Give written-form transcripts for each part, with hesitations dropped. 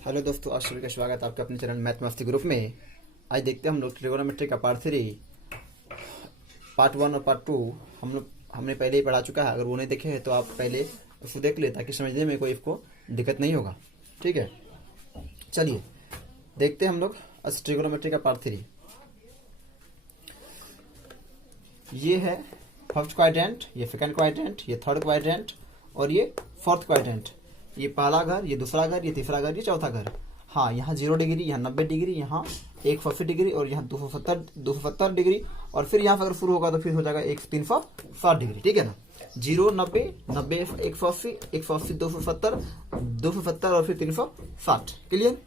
Hello दोस्तों, आप सभी का स्वागत है आपके अपने चैनल मैथ मस्ती ग्रुप में। आज देखते हैं हम लोग ट्रिगोनोमेट्री का पार्ट 3 पार्ट 1 और पार्ट 2 हमने पहले ही पढ़ा चुका है। अगर वो नहीं देखे हैं तो आप पहले उसको देख ले ताकि समझने में कोई आपको दिक्कत नहीं होगा। ठीक है, चलिए देखते हैं हम लोग आज ट्रिगोनोमेट्री का पार्ट 3। ये है फर्स्ट क्वाड्रेंट, ये सेकंड क्वाड्रेंट, ये थर्ड क्वाड्रेंट और ये फोर्थ क्वाड्रेंट। ये पहला घर, ये दूसरा घर, ये तीसरा घर, ये चौथा घर। हाँ, यहाँ 0 डिग्री, यहाँ 90 डिग्री, यहाँ 180 डिग्री और यहाँ 270 डिग्री। और फिर यहाँ पर अगर शुरू होगा तो फिर हो जाएगा 360 डिग्री। ठीक है ना, 0 90 90 180 180 270 और फिर 360। क्लियर।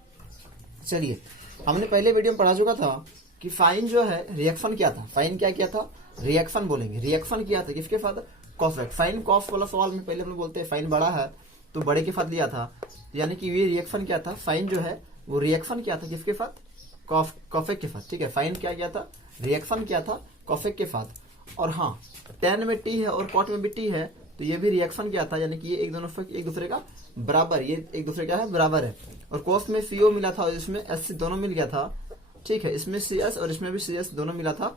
चलिए, हमने पहले वीडियो में पढ़ा चुका था कि फाइन जो है रिएक्शन क्या था। फाइन क्या किया था? रिएक्शन बोलेंगे। रिएक्शन किया था किसके साथ? कॉस। फाइन कॉस वाला सवाल में पहले हम लोग बोलते हैं फाइन बड़ा है तो बड़े के साथ लिया था, यानी कि ये रिएक्शन क्या था? फाइन जो है वो रिएक्शन क्या था किसके साथ? कॉफेक के साथ। ठीक है, फाइन क्या किया था? रिएक्शन क्या था? कॉफेक के साथ। और हाँ, टेन में टी है और कॉट में भी टी है तो ये भी रिएक्शन क्या था, यानी कि ये एक दूसरे का बराबर, ये एक दूसरे का है बराबर है। और कोस में सीओ मिला था और इसमें एस दोनों मिल गया था। ठीक है, इसमें सी एस और इसमें भी सी एस दोनों मिला था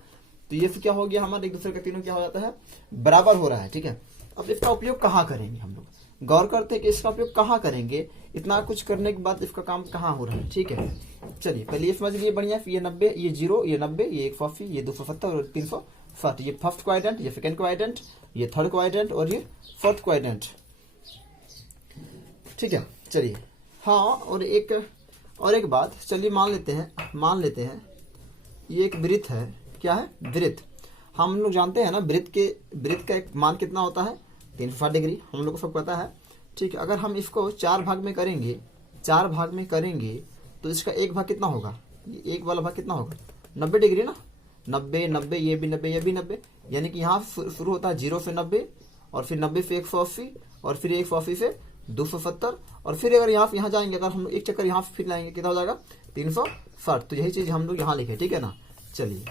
तो ये क्या हो गया हमारे एक दूसरे का तीनों क्या हो जाता है? बराबर हो रहा है। ठीक है, अब इसका उपयोग कहाँ करेंगे हम लोग? गौर करते हैं कि इसका उपयोग कहाँ करेंगे। इतना कुछ करने के बाद इसका काम कहाँ हो रहा है। ठीक है, चलिए पहले ये समझ लिए बढ़िया। ये 90, ये 0, ये 90, ये 180, ये 270 और 360। ये फर्स्ट क्वाड्रेंट, ये सेकंड क्वाड्रेंट, ये थर्ड क्वाड्रेंट और ये फोर्थ क्वाड्रेंट। ठीक है, चलिए। हाँ, और एक बात, चलिए मान लेते हैं ये एक वृत्त है। क्या है? वृत्त। हम लोग जानते हैं ना वृत्त का एक मान कितना होता है? 360 डिग्री, हम लोग को सब पता है। ठीक है, अगर हम इसको 4 भाग में करेंगे तो इसका एक भाग कितना होगा? एक वाला भाग कितना होगा? 90 डिग्री ना। 90 90, ये भी 90, ये भी 90, यानी कि यहाँ शुरू होता है 0 से 90 और फिर 90 से 180 और फिर 180 से 270 और फिर अगर यहाँ जाएंगे, अगर हम लोग एक चक्कर यहाँ से फिर लाएंगे कितना हो जाएगा? 360। तो यही चीज हम लोग यहाँ लिखे। ठीक है ना। चलिए,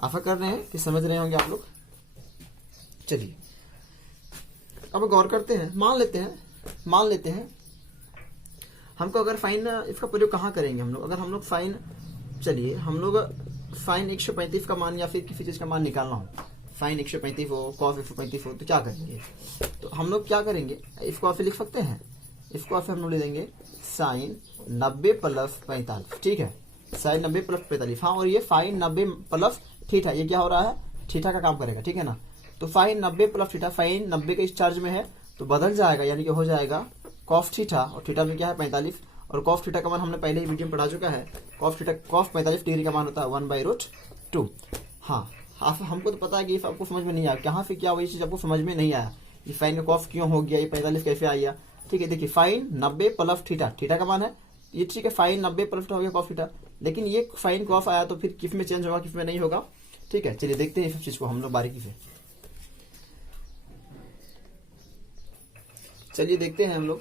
आशा कर रहे हैं कि समझ रहे होंगे आप लोग। चलिए अब गौर करते हैं। मान लेते हैं हमको अगर फाइन, इसका प्रयोग कहाँ करेंगे हम लोग? अगर हम लोग फाइन, चलिए हम लोग फाइन 135 का मान या फिर किसी चीज का मान निकालना हो, फाइन 135 हो, कॉस 135 हो, तो क्या करेंगे? तो हम लोग क्या करेंगे? इसको ऐसे लिख सकते हैं, इसको ऐसे हम लोग ले देंगे साइन 90 प्लस 45। ठीक है, साइन 90 प्लस 45। हाँ, और ये फाइन 90 प्लस थीटा, ये क्या हो रहा है? थीटा का काम करेगा। ठीक है ना। तो फाइन 90 प्लस थीटा, फाइन 90 के इस चार्ज में है तो बदल जाएगा, यानी कि हो जाएगा कॉस थीटा, और थीटा में क्या है? 45। और कॉस थीटा का मान हमने पहले ही वीडियो में पढ़ा चुका है। कॉस 45 डिग्री का मान होता है 1/√2। हाँ, हमको तो पता है कि ये आपको समझ में नहीं आया, कहाँ से क्या वही चीज आपको समझ में नहीं आया। ये फाइन में कॉस क्यों हो गया, ये 45 कैसे आया? ठीक है, देखिए फाइन 90 प्लस थीटा का मान है ये। ठीक है, फाइन 90 प्लस हो गया कॉस थीटा, लेकिन ये फाइन कॉस आया तो फिर किस में चेंज होगा, किस में नहीं होगा। ठीक है, चलिए देखते हैं इस चीज को हम लोग बारीकी से। चलिए देखते हैं हम लोग।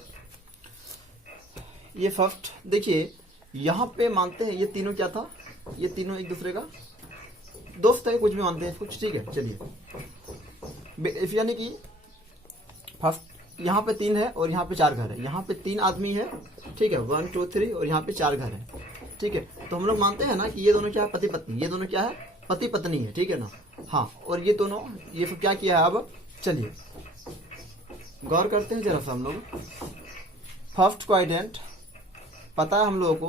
ये फर्स्ट देखिए, यहाँ पे मानते हैं ये तीनों क्या था? ये तीनों एक दूसरे का दोस्त है, कुछ भी मानते हैं कुछ। ठीक है, चलिए यानी कि फर्स्ट यहाँ पे 3 है और यहाँ पे 4 घर है। यहाँ पे 3 आदमी है। ठीक है, 1 2 3 और यहाँ पे 4 घर है। ठीक है, तो हम लोग मानते हैं ना कि ये दोनों क्या है? पति पत्नी। ये दोनों क्या है? पति पत्नी है। ठीक है ना। हाँ, और ये दोनों ये सब क्या किया है? अब चलिए गौर करते हैं जरा सा हम लोग। फर्स्ट क्वाड्रेंट पता है हम लोगों को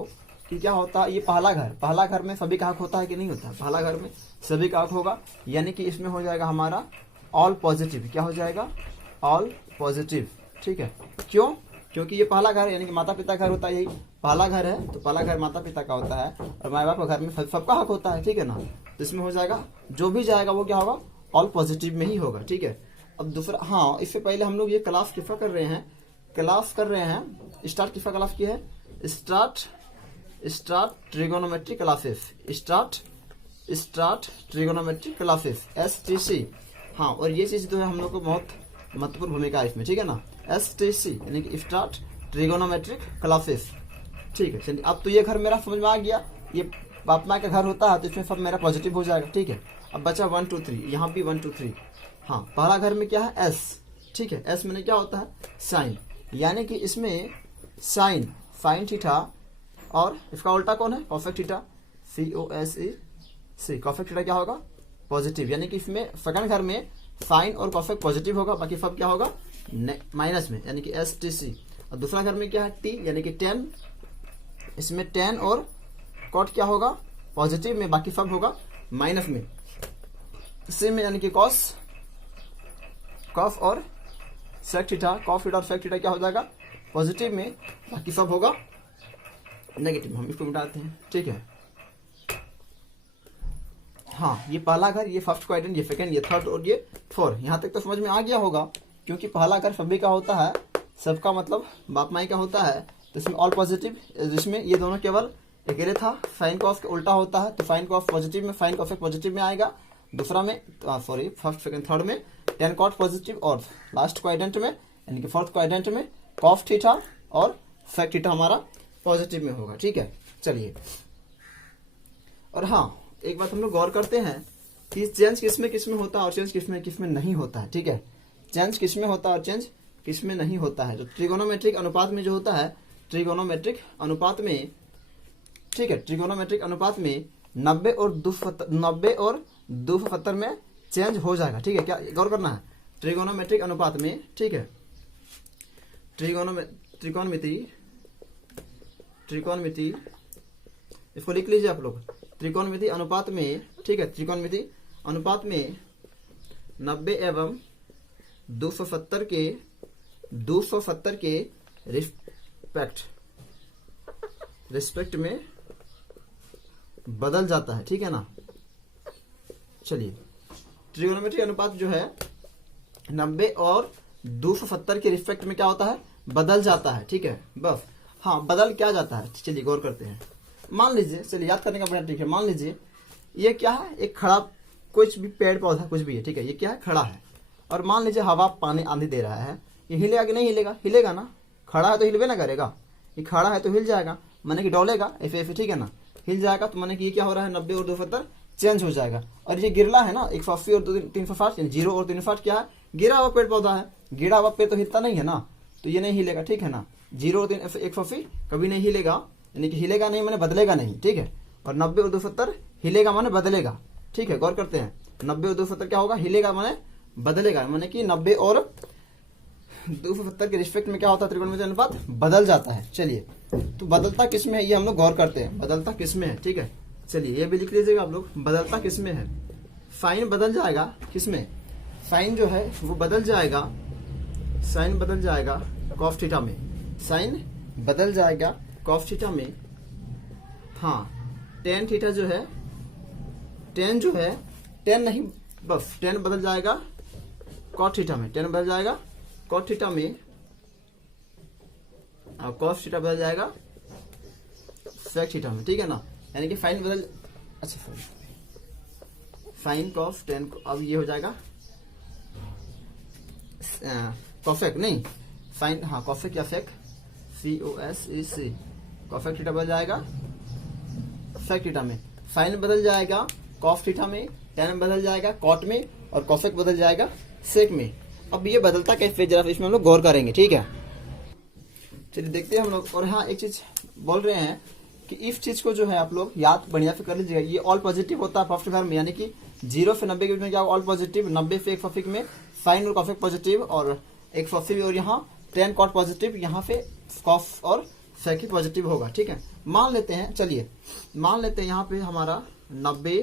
कि क्या होता है? ये पहला घर में सभी का हक होता है कि नहीं होता? पहला घर में सभी का हक होगा, यानी कि इसमें हो जाएगा हमारा ऑल पॉजिटिव। क्या हो जाएगा? All positive. ठीक है, क्यों? क्योंकि ये पहला घर यानी कि माता पिता घर होता है, यही पहला घर है तो पहला घर माता पिता का होता है और माँ बाप का घर में सबका हक होता है। ठीक है ना। तो इसमें हो जाएगा जो भी जाएगा वो क्या होगा? ऑल पॉजिटिव में ही होगा। ठीक है, अब दूसरा, हाँ इससे पहले हम लोग ये क्लास किफा कर रहे हैं, स्टार्ट किफा क्लास की है, start trigonometry classes, start trigonometry classes, STC। हाँ, और ये चीज जो है हम लोग को बहुत महत्वपूर्ण भूमिका है इसमें। ठीक है ना, STC यानी कि स्टार्ट ट्रिगोनोमेट्रिक क्लासेस। ठीक है, चलिए अब तो ये घर मेरा समझ में आ गया। ये बाप माँ का घर होता है तो इसमें सब मेरा पॉजिटिव हो जाएगा। ठीक है, अब बचा 1 2 3, यहाँ भी 1 2 3। हाँ, पहला घर में क्या है? S। ठीक है, S में क्या होता है? साइन, यानी कि इसमें साइन साइन थीटा और इसका उल्टा कौन है, cosec theta, COSEC। Cosec theta क्या होगा, पॉजिटिव, यानी कि इसमें सेकंड घर में साइन और कॉसेक पॉजिटिव होगा, बाकी सब क्या होगा माइनस में, यानी कि STC। और दूसरा घर में क्या है, T यानी कि tan, इसमें tan और कॉट क्या होगा पॉजिटिव में, बाकी सब होगा माइनस में। C में यानी कि कॉस और सेक थीटा, कॉस थीटा और सेक थीटा क्या हो जाएगा पॉजिटिव में, बाकी सब होगा नेगेटिव। हम इसको मिटाते हैं, ठीक है। हाँ, ये पहला घर, ये फर्स्ट क्वाड्रेंट, ये सेकंड, ये थर्ड और ये फोर्थ। यहाँ तक तो समझ में आ गया होगा, क्योंकि पहला घर सभी का होता है, सबका मतलब बाप माई का होता है, तो इसमें ऑल पॉजिटिव, जिसमें ये दोनों केवल अकेले था, साइन कॉस के उल्टा होता है, तो साइन कॉस पॉजिटिव में, साइन कॉस पॉजिटिव में आएगा। दूसरा में सॉरी फर्स्ट सेकंड थर्ड में tan कॉट पॉजिटिव, और लास्ट क्वाड्रेंट में यानी कि फोर्थ क्वाड्रेंट में कॉस थीटा और सेक थीटा हमारा पॉजिटिव में होगा, ठीक है। चलिए, और हाँ एक बात हम लोग गौर करते हैं कि चेंज किसमें होता है और चेंज किसमें नहीं होता है, ठीक है। चेंज किसमें होता है और चेंज किसमें नहीं होता है। जो ट्रिगोनोमेट्रिक अनुपात में जो होता है, ट्रिगोनोमेट्रिक अनुपात में, ठीक है, ट्रिगोनोमेट्रिक अनुपात में 90 और 270 में चेंज हो जाएगा, ठीक है। क्या गौर करना है, ट्रिगोनोमेट्रिक अनुपात में, ठीक है, त्रिकोणमिति इसको लिख लीजिए आप लोग, त्रिकोणमिति अनुपात में, ठीक है, त्रिकोणमिति अनुपात में 90 एवं 270 के रिस्पेक्ट में बदल जाता है, ठीक है ना। चलिए, ट्रिगोनोमेट्री अनुपात जो है 90 और 270 के रिस्पेक्ट में क्या होता है, बदल जाता है, ठीक है। बस हाँ, बदल क्या जाता है, चलिए गौर करते हैं। मान लीजिए, चलिए याद करने का बड़ा ठीक है। मान लीजिए ये क्या है, एक खड़ा कुछ भी पेड़ पौधा कुछ भी है, ठीक है, ये क्या है, खड़ा है। और मान लीजिए हवा पानी आंधी दे रहा है, ये हिलेगा कि नहीं हिलेगा, हिलेगा ना, खड़ा है तो हिलवे ना करेगा, ये खड़ा है तो हिल जाएगा, माने कि डोलेगा ऐसे ऐसे, ठीक है ना, हिल जाएगा। तो माने कि ये क्या हो रहा है, 90 और 270 चेंज हो जाएगा। और ये गिरला है ना, 180 और 360 यानी 0 और 360 क्या है, गिरा हुआ पेड़ पौधा है, गिरा हुआ पेड़ तो हिलता नहीं है ना, तो ये नहीं हिलेगा, ठीक है ना। 0 और 180 कभी नहीं हिलेगा, यानी कि हिलेगा नहीं माने बदलेगा नहीं, ठीक है। और 90 और 270 हिलेगा माने बदलेगा, ठीक है। गौर करते हैं, 90 और 270 क्या होगा, हिलेगा माने बदलेगा, माने कि 90 और 270 के रिस्पेक्ट में क्या होता है, त्रिकोणमितीय अनुपात बदल जाता है। चलिए, तो बदलता किसमें है ये हम लोग गौर करते हैं, बदलता किसमें है, ठीक है। चलिए ये भी लिख लीजिएगा आप लोग, बदलता किसमें है। साइन बदल जाएगा किसमें, साइन जो है वो बदल जाएगा, साइन बदल जाएगा कॉस थीटा में, साइन बदल जाएगा कॉस थीटा में। हाँ, टेन थीटा जो है, टेन जो है, टेन नहीं बस टेन बदल जाएगा कॉस थीटा में, टेन बदल जाएगा कॉस थीटा में, और कॉस थीटा बदल जाएगा सेक थीटा में, ठीक है ना। यानी कि साइन बदल, अच्छा साइन कॉस टेन, अब ये हो जाएगा कॉसेक नहीं साइन, हाँ कॉसेक या सेक, COSEC, कॉसेक थीटा बदल जाएगा सेक थीटा में, साइन बदल जाएगा कॉस थीटा में, टेन बदल जाएगा कॉट में, और कॉसेक बदल जाएगा सेक में। अब ये बदलता कैसे, जरा इसमें हम लोग गौर करेंगे, ठीक है। चलिए देखते हैं हम लोग। और हाँ एक चीज बोल रहे हैं कि इस चीज को जो है आप लोग याद बढ़िया से कर लीजिएगा, ये ऑल पॉजिटिव होता है फर्स्ट घर में, यानी कि 0 से 90 के बीच में क्या ऑल पॉजिटिव, 90 से 180 में साइन और कॉसेक पॉजिटिव, और 180 और यहाँ टेन कॉट पॉजिटिव, यहाँ पे कॉस और सेक पॉजिटिव होगा, ठीक है। मान लेते हैं, चलिए मान लेते हैं यहाँ पे हमारा 90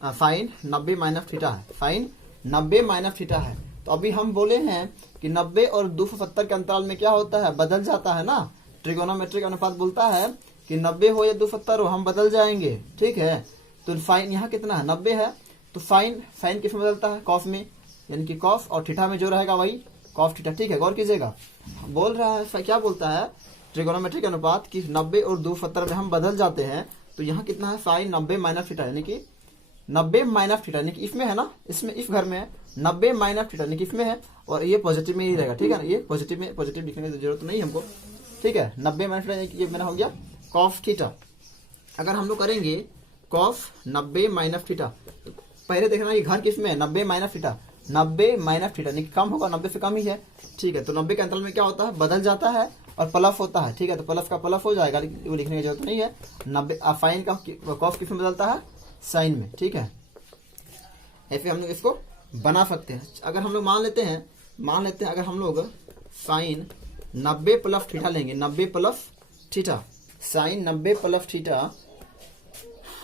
साइन 90 माइनस थीटा है, साइन 90 माइनस थीटा है। तो अभी हम बोले हैं कि 90 और 270 के अंतराल में क्या होता है, बदल जाता है ना। ट्रिगोनोमेट्रिक अनुपात बोलता है कि 90 हो या 270 हो हम बदल जाएंगे, ठीक है। तो साइन यहाँ कितना है, 90 है, तो साइन साइन किस में बदलता है, कॉस में, यानी कि कॉस, और थीटा में जो रहेगा वही कॉस थीटा, ठीक है। गौर कीजिएगा, बोल रहा है क्या बोलता है ट्रिगोनोमेट्रिक अनुपात कि 90 और 270 में हम बदल जाते हैं। तो यहाँ कितना है, साइन 90 माइनस थीटा, यानी कि 90 माइनस थीटा, यानी कि इसमें है ना, इसमें इस घर में है 90 माइनस थीटा, यानी कि इसमें है, और ये पॉजिटिव में ही रहेगा, ठीक है ना। ये पॉजिटिव में, पॉजिटिव लिखने की जरूरत नहीं हमको, ठीक है। 90 माइनस थीटा, ये मेरा हो गया कॉस थीटा। अगर हम लोग करेंगे कॉस 90 माइनस थीटा, तो पहले देखना कि घर किस में है, 90 माइनस थीटा, 90 माइनस थीटा, यानी कि कम होगा, 90 से कम ही है। ठीक है, तो 90 के अंतराल में क्या होता है, बदल जाता है और प्लस होता है। ठीक है, तो प्लस का प्लस हो जाएगा, वो लिखने की जरूरत नहीं है। 90 साइन का कॉस किस में बदलता है, साइन में। ठीक है, ऐसे हम लोग इसको बना सकते हैं। अगर हम लोग मान लेते हैं अगर हम लोग साइन 90 प्लस थीटा लेंगे, 90 plus theta, sine 90 plus theta,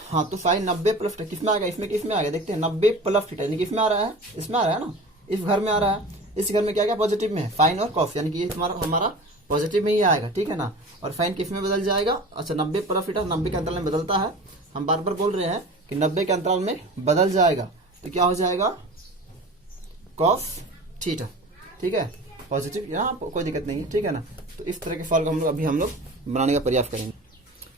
हाँ तो साइन 90 प्लस थीटा किस में आएगा, इसमें किस में आएगा, देखते हैं। 90 प्लस थीटा यानी कि इसमें आ रहा है, इसमें आ रहा है ना, इस घर में आ रहा है। इस घर में क्या क्या पॉजिटिव में है, साइन और कॉस, यानी कि ये हमारा पॉजिटिव में ही आएगा। ठीक है ना, और साइन किस में बदल जाएगा, अच्छा 90 प्लस थीटा 90 के अंतराल में बदलता है। हम बार बार बोल रहे हैं कि 90 के अंतराल में बदल जाएगा, तो क्या हो जाएगा, कॉस थीटा। ठीक है, पॉजिटिव, यहाँ कोई दिक्कत नहीं है। ठीक है ना, तो इस तरह के सवाल को हम लोग बनाने का प्रयास करेंगे।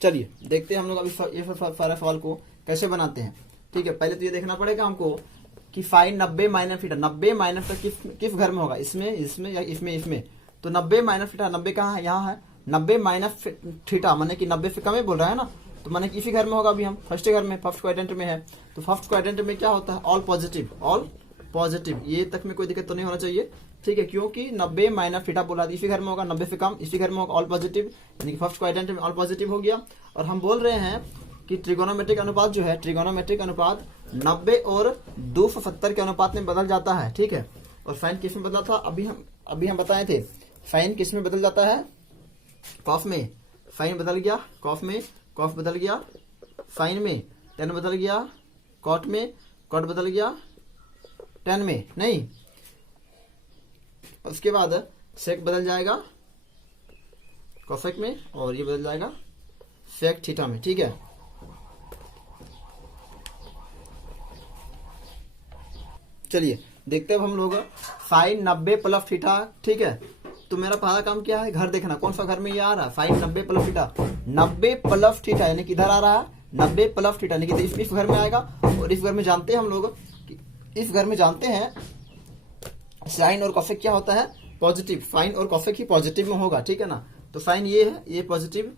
चलिए देखते हैं हम लोग अभी ये सारे सवाल को कैसे बनाते हैं। ठीक है, पहले तो ये देखना पड़ेगा हमको कि साइन 90 माइनस थीटा, 90 माइनस किस घर में होगा, इसमें या इसमें। तो 90 माइनस थीटा, 90 कहाँ है, यहाँ है। 90 माइनस थीटा माने कि 90 से कम ही बोल रहा है ना, तो माने कि इसी घर में होगा। अभी हम फर्स्ट घर में, फर्स्ट क्वाड्रेंट में है, तो फर्स्ट क्वाड्रेंट में क्या होता है, ऑल पॉजिटिव। ये तक में कोई दिक्कत तो नहीं होना चाहिए। ठीक है, क्योंकि 90 माइनस थीटा बोला, इसी घर में होगा, 90 से कम इसी घर में होगा, ऑल पॉजिटिव, यानी कि फर्स्ट क्वाड्रेंट में ऑल पॉजिटिव हो गया। और हम बोल रहे हैं कि ट्रिगोनोमेट्रिक अनुपात जो है, ट्रिगोनोमेट्रिक अनुपात 90 और 270 के अनुपात में बदल जाता है। ठीक है, और साइन किस में बदला था, अभी हम बताए थे, साइन किस में बदल जाता है, कॉस में। साइन बदल गया कॉस में, कॉस बदल गया साइन में, टेन बदल गया कॉट में, कॉट बदल गया टेन में, नहीं। उसके बाद सेक बदल जाएगा कोसेक में, और ये बदल जाएगा सेक थीटा में। ठीक है, चलिए देखते हैं अब हम लोग साइन 90 प्लस थीटा। ठीक है, तो मेरा पहला काम क्या है, घर देखना, कौन सा घर में ये आ रहा है, sine 90 plus theta, 90 plus theta यानी कि इधर आ रहा है 90 प्लस थीटा, यानी कि इस घर में आएगा। और इस घर में जानते हैं हम लोग, इस घर में जानते हैं साइन और कॉसेक क्या होता है, पॉजिटिव। साइन और कॉसेक ही पॉजिटिव में होगा। ठीक है ना, तो साइन ये है, ये पॉजिटिव,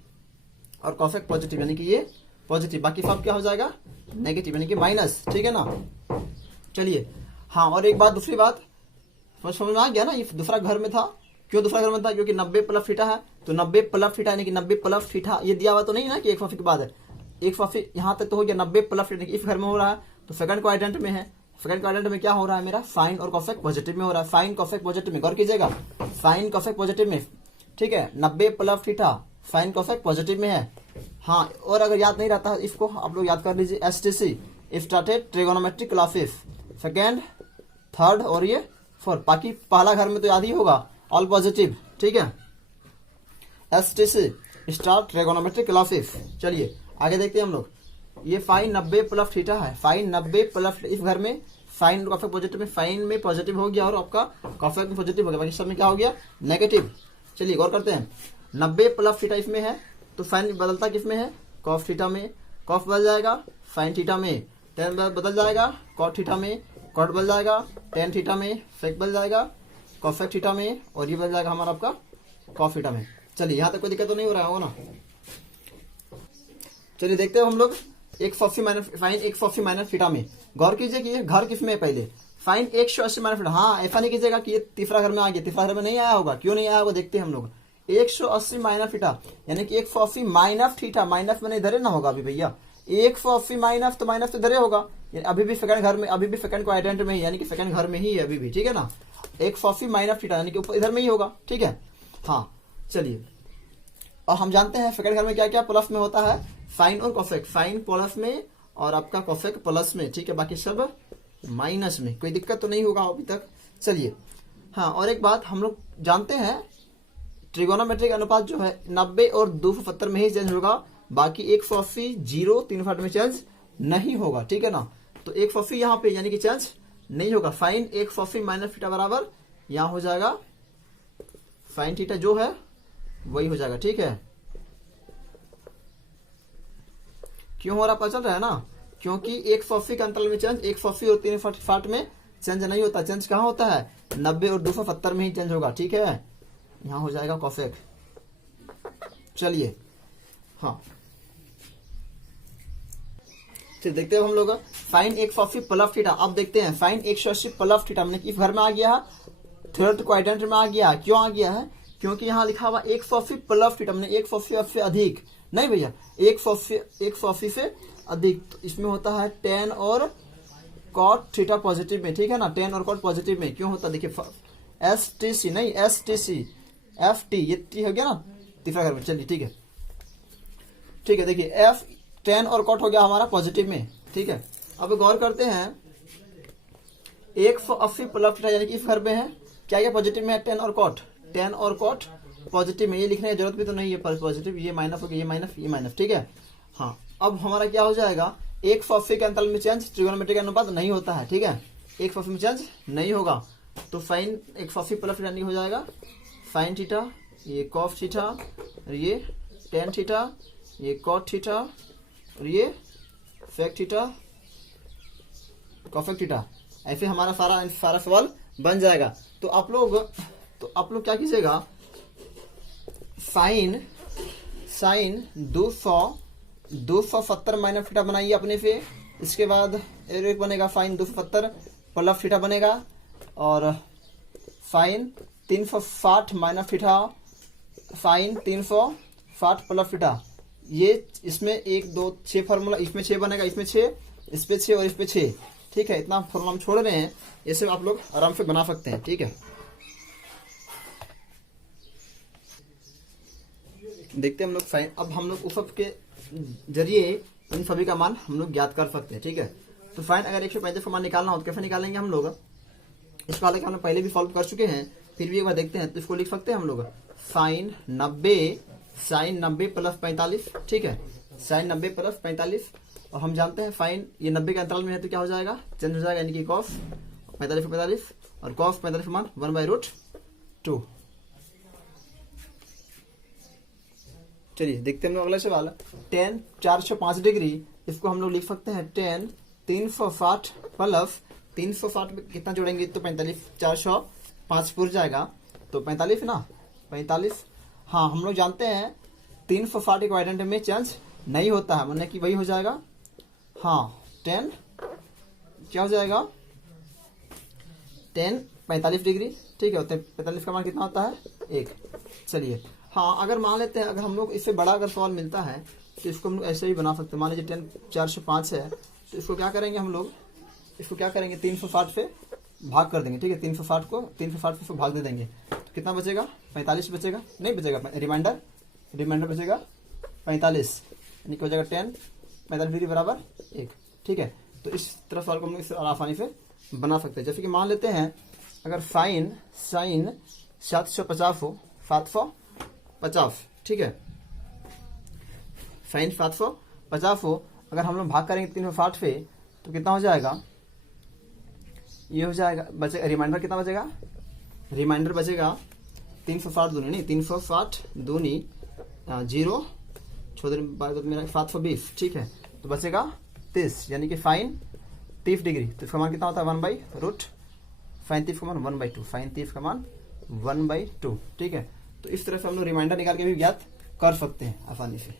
और कॉसेक पॉजिटिव, यानी कि ये पॉजिटिव, बाकी सब क्या हो जाएगा, नेगेटिव, यानी कि माइनस। ठीक है ना, चलिए। हाँ, और एक बात, दूसरी बात समझ में आ गया ना, ये दूसरा घर में था। क्यों दूसरा घर में था, क्योंकि 90 प्लस थीटा है, तो 90 प्लस थीटा यानी कि 90 प्लस थीटा, ये दिया हुआ तो नहीं ना कि 180 के बाद है, 180 यहाँ तक तो हो गया। 90 प्लस थीटा इस घर में हो रहा है, तो सेकंड क्वाड्रेंट में है। सेकंड क्वाड्रेंट में क्या हो रहा है, मेरा साइन और कॉसेक पॉजिटिव में हो रहा है, साइन कॉसेक पॉजिटिव में, गौर कीजिएगा, साइन कॉसेक पॉजिटिव में। ठीक है, 90 plus theta sign cosec positive में है। हाँ, और अगर याद नहीं रहता इसको आप लोग याद कर लीजिए, STC started trigonometric classes, second, third और ये फोर्थ। बाकी पहला घर में तो याद ही होगा, ऑल पॉजिटिव। ठीक है, STC स्टार्ट ट्रिगोनोमेट्रिक क्लासेस। चलिए आगे देखते हैं हम लोग, ये साइन 90 प्लस थीटा है, साइन 90 प्लस, इस घर में साइन कॉसेक पॉजिटिव में, साइन में पॉजिटिव हो गया और आपका कॉसेक में पॉजिटिव हो गया, बाकी सब में क्या हो गया, नेगेटिव। चलिए गौर करते हैं, 90 प्लस थीटा इसमें है, तो साइन बदलता किस में है, कॉस थीटा में, कॉस बदल जाएगा साइन थीटा में, टेन बदल जाएगा कॉट थीटा में, कॉट बदल जाएगा टेन थीटा में, सेक बदल जाएगा कॉसेक थीटा में, और ये बदल जाएगा हमारा आपका कॉस थीटा में। चलिए यहाँ तक कोई दिक्कत तो नहीं हो रहा होगा ना। चलिए देखते हैं हम लोग 180 माइनस साइन 180 माइनस थीटा में। गौर कीजिए कि ये घर किस में है, पहले साइन 180 माइनस थीटा। हाँ, ऐसा नहीं कीजिएगा कि ये तीसरा घर में आ गया, तीसरा घर में नहीं आया होगा, क्यों नहीं आया होगा देखते हैं हम लोग। 180 माइनस थीटा यानी कि 180 माइनस थीटा, माइनस में नहीं धरे ना होगा अभी भैया, 180 माइनस तो माइनस तो धरे होगा, अभी भी सेकंड घर में, अभी भी सेकंड क्वाड्रेंट में ही, यानी कि सेकंड घर में ही है अभी भी। ठीक है ना, 180 माइनस थीटा यानी कि ऊपर इधर में ही होगा। ठीक है, हाँ चलिए। और हम जानते हैं सेकंड घर में क्या क्या प्लस में होता है, साइन और कॉसेक, साइन प्लस में और आपका कॉसेक प्लस में। ठीक है, बाकी सब माइनस में, कोई दिक्कत तो नहीं होगा अभी तक। चलिए हाँ, और एक बात हम लोग जानते हैं, ट्रिगोनोमेट्रिक अनुपात जो है 90 और 270 में ही चेंज होगा, बाकी 180 0 360 में चेंज नहीं होगा। ठीक है ना, तो 180 यहाँ पे यानी कि चेंज नहीं होगा। साइन 180 माइनस थीटा बराबर यहाँ हो जाएगा साइन थीटा जो है वही हो जाएगा। ठीक है, क्यों हो रहा पता चल रहा है ना, क्योंकि 180 के अंतराल में चेंज 180 और 360 में चेंज नहीं होता। चेंज कहाँ होता है, 90 और 270 में ही चेंज होगा। ठीक है, यहाँ हो जाएगा कॉसेक। चलिए हाँ, तो देखते हैं हम लोग साइन 180 प्लस थीटा। अब देखते हैं साइन 180 प्लस थीटा हमने किस घर में आ गया है, थर्ड क्वाड्रेंट में आ गया है। क्यों आ गया है, क्योंकि यहाँ लिखा हुआ 180 प्लस थीटा, हमने 180 से अधिक नहीं भैया, 180 से अधिक। तो इसमें होता है टेन और कॉट थीटा पॉजिटिव में, ठीक है ना, टेन और कॉट पॉजिटिव में। क्यों होता है देखिए, STC नहीं STC FT, ये टी हो गया ना तीसरा घर में। चलिए ठीक है, ठीक है, देखिए F टेन और कॉट हो गया हमारा पॉजिटिव में, ठीक है। अब गौर करते हैं 180 प्लस थीटा यानी कि इस घर में है क्या, क्या पॉजिटिव में है, टेन और कॉट, टेन और कॉट पॉजिटिव में। ये लिखने की जरूरत भी तो नहीं है, पॉजिटिव, ये माइनस हो गया, ये माइनस, ये माइनस, ठीक है। हाँ, अब हमारा क्या हो जाएगा, 180 के अंतराल में चेंज ट्रिगोनोमेट्रिक अनुपात नहीं होता है, ठीक है, 180 में चेंज नहीं होगा। तो साइन 180 प्लस थीटा हो जाएगा साइन थीटा, ये कॉस थीटा, और ये टेन थीटा, ये कॉट थीटा, और ये सेक थीटा, कॉसेक थीटा। ऐसे हमारा सारा सवाल बन जाएगा। तो आप लोग क्या कीजिएगा, साइन 270 माइनस थीटा बनाइए अपने से। इसके बाद एक बनेगा साइन 270 प्लस थीटा बनेगा, और sine 360 minus theta, sine 360 plus theta. ये इसमें 1 2 6 फार्मूला, इसमें 6 बनेगा, इसमें 6, इस पे 6 और इस पे 6, ठीक है। इतना फार्मूला हम छोड़ रहे हैं, ये सब आप लोग आराम से बना सकते हैं, ठीक है। देखते हैं हम लोग साइन। अब हम लोग उस सब के जरिए इन सभी का मान हम लोग ज्ञात कर सकते हैं, ठीक है। तो साइन अगर 135 का मान निकालना हो तो कैसे निकालेंगे हम लोग, इस वाले का हमने पहले भी सॉल्व कर चुके हैं, फिर भी एक बार देखते हैं। तो इसको लिख सकते हैं हम लोग साइन 90 प्लस 45, ठीक है, साइन 90 प्लस 45। और हम जानते हैं साइन ये 90 के अंतराल में है तो क्या हो जाएगा, चेंज हो जाएगा, यानी कि कॉस 45 और कॉस 45 मान 1/√2। चलिए देखते हैं हम लोग अगला सवाल, टेन 405 डिग्री, इसको हम लोग लिख सकते हैं टेन 360 प्लस 360 में कितना जोड़ेंगे तो 45, 405 पूर जाएगा तो 45 ना, 45। हाँ, हम लोग जानते हैं 360 क्वाड्रेंट में चेंज नहीं होता है, मतलब कि वही हो जाएगा। हाँ, 10 क्या हो जाएगा, 10 45 डिग्री, ठीक है। 45 का मान कितना होता है, 1। चलिए, हाँ, अगर मान लेते हैं, अगर हम लोग इससे बड़ा अगर सवाल मिलता है तो इसको हम लोग ऐसे ही बना सकते हैं। मान लीजिए 10 405 है, तो इसको क्या करेंगे हम लोग, इसको क्या करेंगे 360 से भाग कर देंगे, ठीक है। 360 से भाग दे देंगे तो कितना बचेगा, 45 बचेगा, नहीं बचेगा, रिमाइंडर बचेगा 45, यानी कि हो जाएगा 10 45 डिग्री बराबर 1, ठीक है। तो इस तरह सवाल को हम लोग आसानी से बना सकते हैं। जैसे कि मान लेते हैं अगर साइन 750 हो, 750, ठीक है, साइन 750 हो, अगर हम लोग भाग करेंगे 360 से तो कितना हो जाएगा, ये हो जाएगा, बचेगा रिमाइंडर कितना बचेगा, रिमाइंडर बचेगा 360 दूनी नहीं, 360 दूनी 0 मेरा 720, ठीक है। तो बचेगा 30, यानी कि साइन 30 डिग्री। तो इसका मान कितना होता है 1/√, साइन 30 का मान 1/2, साइन 30 का मान 1/2, ठीक है। तो इस तरह से हम लोग रिमाइंडर निकाल के भी ज्ञात कर सकते हैं आसानी से।